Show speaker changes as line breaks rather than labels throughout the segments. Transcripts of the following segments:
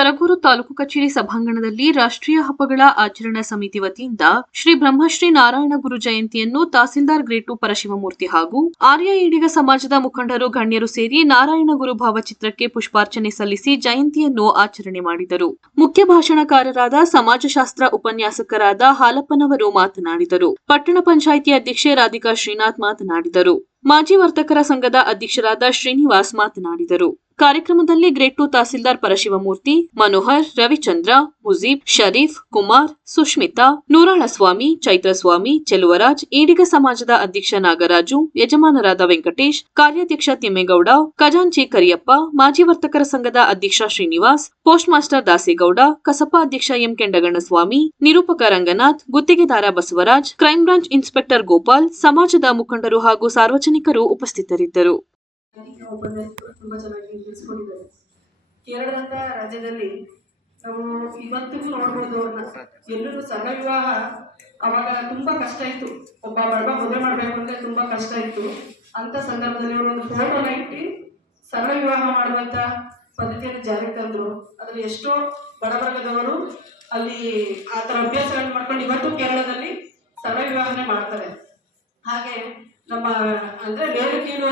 ಸರಗೂರು ತಾಲೂಕು ಕಚೇರಿ ಸಭಾಂಗಣದಲ್ಲಿ ರಾಷ್ಟ್ರೀಯ ಹಬ್ಬಗಳ ಆಚರಣಾ ಸಮಿತಿ ವತಿಯಿಂದ ಶ್ರೀ ಬ್ರಹ್ಮಶ್ರೀ ನಾರಾಯಣ ಗುರು ಜಯಂತಿಯನ್ನು ತಹಸೀಲ್ದಾರ್ ಗ್ರೇಟ್ ಪರಶಿವಮೂರ್ತಿ ಹಾಗೂ ಆರ್ಯ ಈಡಿಗ ಸಮಾಜದ ಮುಖಂಡರು ಗಣ್ಯರು ಸೇರಿ ನಾರಾಯಣ ಗುರು ಭಾವಚಿತ್ರಕ್ಕೆ ಪುಷ್ಪಾರ್ಚನೆ ಸಲ್ಲಿಸಿ ಜಯಂತಿಯನ್ನು ಆಚರಣೆ ಮಾಡಿದರು. ಮುಖ್ಯ ಭಾಷಣಕಾರರಾದ ಸಮಾಜಶಾಸ್ತ್ರ ಉಪನ್ಯಾಸಕರಾದ ಹಾಲಪ್ಪನವರು ಮಾತನಾಡಿದರು. ಪಟ್ಟಣ ಪಂಚಾಯಿತಿ ಅಧ್ಯಕ್ಷೆ ರಾಧಿಕಾ ಶ್ರೀನಾಥ್ ಮಾತನಾಡಿದರು. ಮಾಜಿ ವರ್ತಕರ ಸಂಘದ ಅಧ್ಯಕ್ಷರಾದ ಶ್ರೀನಿವಾಸ್ ಮಾತನಾಡಿದರು. ಕಾರ್ಯಕ್ರಮದಲ್ಲಿ ಗ್ರೇಟ್ ಟು ತಹಸೀಲ್ದಾರ್ ಪರಶಿವಮೂರ್ತಿ, ಮನೋಹರ್, ರವಿಚಂದ್ರ, ಮುಜೀಬ್, ಶರೀಫ್, ಕುಮಾರ್, ಸುಷ್ಮಿತಾ ನೂರಾಳಸ್ವಾಮಿ ಚೈತ್ರಸ್ವಾಮಿ ಚೆಲುವರಾಜ್, ಈಡಿಗ ಸಮಾಜದ ಅಧ್ಯಕ್ಷ ನಾಗರಾಜು, ಯಜಮಾನರಾದ ವೆಂಕಟೇಶ್, ಕಾರ್ಯಾಧ್ಯಕ್ಷ ತಿಮ್ಮೇಗೌಡ, ಖಜಾಂಚಿ ಕರಿಯಪ್ಪ, ಮಾಜಿ ವರ್ತಕರ ಸಂಘದ ಅಧ್ಯಕ್ಷ ಶ್ರೀನಿವಾಸ್, ಪೋಸ್ಟ್ ಮಾಸ್ಟರ್ ದಾಸೇಗೌಡ ಕಸಪ ಅಧ್ಯಕ್ಷ ಎಂ ಕೆಂಡಗಣ್ಣಸ್ವಾಮಿ, ನಿರೂಪಕ ರಂಗನಾಥ್, ಗುತ್ತಿಗೆದಾರ Basavaraj crime branch inspector Gopal, ಸಮಾಜದ ಮುಖಂಡರು ಹಾಗೂ ಸಾರ್ವಜನಿಕರು ಉಪಸ್ಥಿತರಿದ್ದರು.
ತುಂಬ ಚೆನ್ನಾಗಿ ತಿಳಿಸ್ಕೊಂಡಿದ್ದಾರೆ ಕೇರಳದಂತ ರಾಜ್ಯದಲ್ಲಿ ನಾವು ಇವತ್ತಿಗೂ ನೋಡ್ಬೋದು ಅವ್ರನ್ನ. ಎಲ್ಲರೂ ಸಣ್ಣ ವಿವಾಹ ಅವಾಗ ತುಂಬಾ ಕಷ್ಟ ಇತ್ತು. ಒಬ್ಬ ಬಡವ ಮದುವೆ ಮಾಡ್ಬೇಕು ಅಂದ್ರೆ ತುಂಬಾ ಕಷ್ಟ ಇತ್ತು. ಅಂತ ಸಂದರ್ಭದಲ್ಲಿ ಅವರು ಒಂದು ಫೋಟೋನ ಇಟ್ಟು ಸರಳ ವಿವಾಹ ಮಾಡುವಂತ ಪದ್ಧತಿಯನ್ನು ಜಾರಿಗೆ ತಂದ್ರು. ಅದ್ರಲ್ಲಿ ಎಷ್ಟೋ ಬಡವರ್ಗದವರು ಅಲ್ಲಿ ಆ ತರ ಅಭ್ಯಾಸಗಳನ್ನು ಮಾಡ್ಕೊಂಡು ಇವತ್ತು ಕೇರಳದಲ್ಲಿ ಸರಳ ವಿವಾಹನೇ ಮಾಡ್ತಾರೆ. ಹಾಗೆ ನಮ್ಮ ಅಂದ್ರೆ ಬೇರೆ ಕೀಳು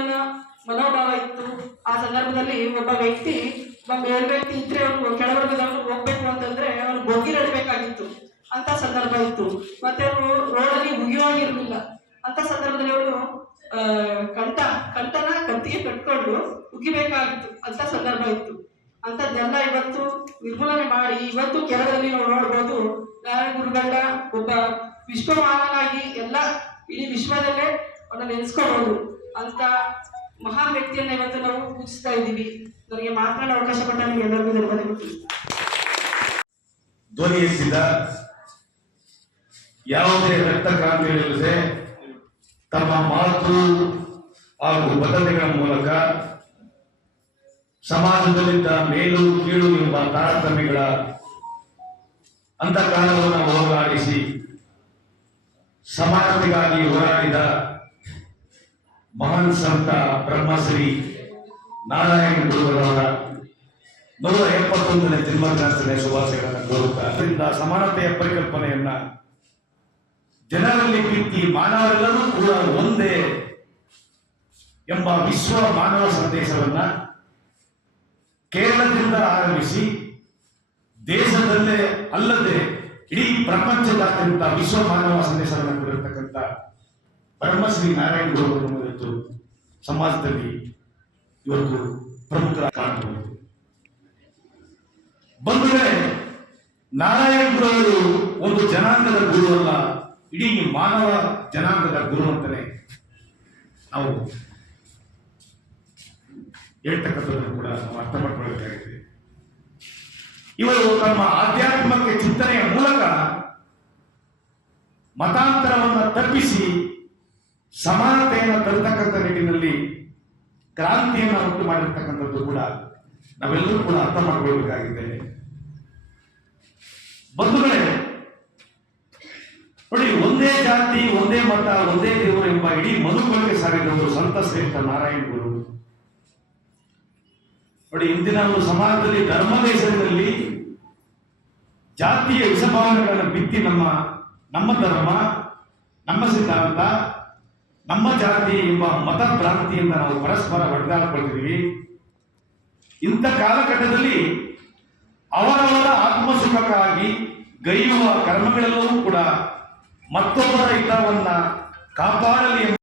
ಸಂದರ್ಭದಲ್ಲಿ ಒಬ್ಬ ವ್ಯಕ್ತಿ, ಒಬ್ಬ ಮೇಲ್ ವ್ಯಕ್ತಿ ಇದ್ರೆ ಅವನು ಕೆಳವರ್ಗದವನು ಹೋಗ್ಬೇಕು ಅಂತಂದ್ರೆ ಅವನು ಬೊಗ್ಗಿ ನಡಬೇಕಾಗಿತ್ತು ಅಂತ ಸಂದರ್ಭ ಇತ್ತು. ಮತ್ತೆ ಅವನು ರೋಡಲ್ಲಿ ಮುಗಿಯುವಾಗಿರ್ಲಿಲ್ಲ ಅಂತ ಸಂದರ್ಭದಲ್ಲಿ ಅವನು ಕಂಠ, ಕಂಠನ ಕತ್ತಿಗೆ ಕಟ್ಕೊಂಡು ಉಗಿಬೇಕಾಗಿತ್ತು. ಅಂತ ಸಂದರ್ಭ ಇತ್ತು. ಅಂತದ್ದೆಲ್ಲ ಇವತ್ತು ನಿರ್ಮೂಲನೆ ಮಾಡಿ, ಇವತ್ತು ಕೆಳದಲ್ಲಿ ನಾವು ನೋಡ್ಬೋದು, ನಾರಾಯಣ ಗುರುಗಂಡ ಒಬ್ಬ ವಿಶ್ವಮಾನನಾಗಿ ಎಲ್ಲ ಇಡೀ ವಿಶ್ವದಲ್ಲೇ ಅವನ್ನ ನೆನೆಸ್ಕೋಬಹುದು ಅಂತ ಮಹಾನ್ ವ್ಯಕ್ತಿಯನ್ನ ಇವತ್ತು ನಾವು ಪೂಜಿಸ್ತಾ ಇದ್ದೀವಿ. ನನಗೆ ಮಾತನಾಡೋ ಅವಕಾಶ ಕೊಟ್ಟ ನಿಮ್ಗೆ ಎಲ್ಲರಿಗೂ ಧನ್ಯವಾದಗಳು
ಧ್ವನಿ ಎತ್ತಿದ ಯಾವುದೇ ರಕ್ತ ರಕ್ತಕ್ರಾಂತಿಗಳಿಲ್ಲದೆ ತಮ್ಮ ಮಾತು ಹಾಗೂ ಬದ್ಧತೆಗಳ ಮೂಲಕ ಸಮಾಜದಲ್ಲಿದ್ದ ಮೇಲು ಕೀಳು ಎಂಬ ತಾರತಮ್ಯಗಳ ಅಂತಃಕಾಲವನ್ನು ಹೋಗಲಾಡಿಸಿ ಸಮಾನತೆಗಾಗಿ ಹೋರಾಡಿದ ಮಹಾನ್ ಸಂತ ಬ್ರಹ್ಮಶ್ರೀ ನಾರಾಯಣ ಗುರುಗಳವರ ನೂರ ಎಪ್ಪತ್ತೊಂದನೇ ಜನ್ಮದಿನಾಚರಣೆ ಶುಭಾಶಯಗಳನ್ನು ಕೋರುತ್ತಾ. ಅದರಿಂದ ಸಮಾನತೆಯ ಪರಿಕಲ್ಪನೆಯನ್ನ ಜನರಲ್ಲಿ ಪ್ರೀತಿ ಮಾನವರೆಲ್ಲರೂ ಕೂಡ ಒಂದೇ ಎಂಬ ವಿಶ್ವ ಮಾನವ ಸಂದೇಶವನ್ನ ಕೇರಳದಿಂದ ಆರಂಭಿಸಿ ದೇಶದಲ್ಲೇ ಅಲ್ಲದೆ ಇಡೀ ಪ್ರಪಂಚದಾದ್ಯಂತ ವಿಶ್ವ ಮಾನವ ಸಂದೇಶವನ್ನು ಕೊಡಿರತಕ್ಕಂಥ ಬ್ರಹ್ಮಶ್ರೀ ನಾರಾಯಣ ಗುರು ಇವತ್ತು ಸಮಾಜದಲ್ಲಿ ಇವತ್ತು ಪ್ರಮುಖ ಕಾಣಬಹುದು ಬಂಧುಗಳೇ ನಾರಾಯಣ ಗುರುವರು ಒಂದು ಜನಾಂಗದ ಗುರು ಅಲ್ಲ, ಇಡೀ ಮಾನವ ಜನಾಂಗದ ಗುರು ಅಂತಾನೆ ನಾವು ಹೇಳ್ತಕ್ಕಂಥದ್ದನ್ನು ಕೂಡ ನಾವು ಅರ್ಥ ಮಾಡ್ಕೊಳ್ಬೇಕಾಗಿದೆ. ಇವರು ತಮ್ಮ ಆಧ್ಯಾತ್ಮಕ ಚಿಂತನೆಯ ಮೂಲಕ ಮತಾಂತರವನ್ನು ತಪ್ಪಿಸಿ ಸಮಾನತೆಯನ್ನು ತರತಕ್ಕಂಥ ನಿಟ್ಟಿನಲ್ಲಿ ಕ್ರಾಂತಿಯನ್ನು ಉಂಟು ಮಾಡಿರ್ತಕ್ಕಂಥದ್ದು ಕೂಡ ನಾವೆಲ್ಲರೂ ಕೂಡ ಅರ್ಥ ಮಾಡಿಕೊಳ್ಬೇಕಾಗಿದೆ. ಬಂಧುಗಳೇ, ನೋಡಿ ಒಂದೇ ಜಾತಿ, ಒಂದೇ ಮತ, ಒಂದೇ ದೇವರು ಎಂಬ ಇಡೀ ಮನುಗಳಿಗೆ ಸಾರಿದವರು ಸಂತ ಶ್ರೇಷ್ಠ ನಾರಾಯಣ ಗುರು ನೋಡಿ ಇಂದಿನ ಒಂದು ಸಮಾಜದಲ್ಲಿ ಧರ್ಮದ ಹೆಸರಿನಲ್ಲಿ ಜಾತಿಯ ವಿಷಭಾವನೆಗಳನ್ನು ಬಿತ್ತಿ ನಮ್ಮ ನಮ್ಮ ಧರ್ಮ, ನಮ್ಮ ಸಿದ್ಧಾಂತ ನಮ್ಮ ಜಾತಿ ಎಂಬ ಮತ ಭ್ರಾಂತಿಯಿಂದ ನಾವು ಪರಸ್ಪರ ಹೊಡೆದಾಡ್ಕೊಳ್ತೀವಿ ಇಂಥ ಕಾಲಘಟ್ಟದಲ್ಲಿ ಅವರವರ ಆತ್ಮಸುಖಕ್ಕಾಗಿ ಗೈಯುವ ಕರ್ಮಗಳೆಲ್ಲವೂ ಕೂಡ ಮತ್ತೊಬ್ಬರ ಹಿತವನ್ನ ಕಾಪಾಡಲಿ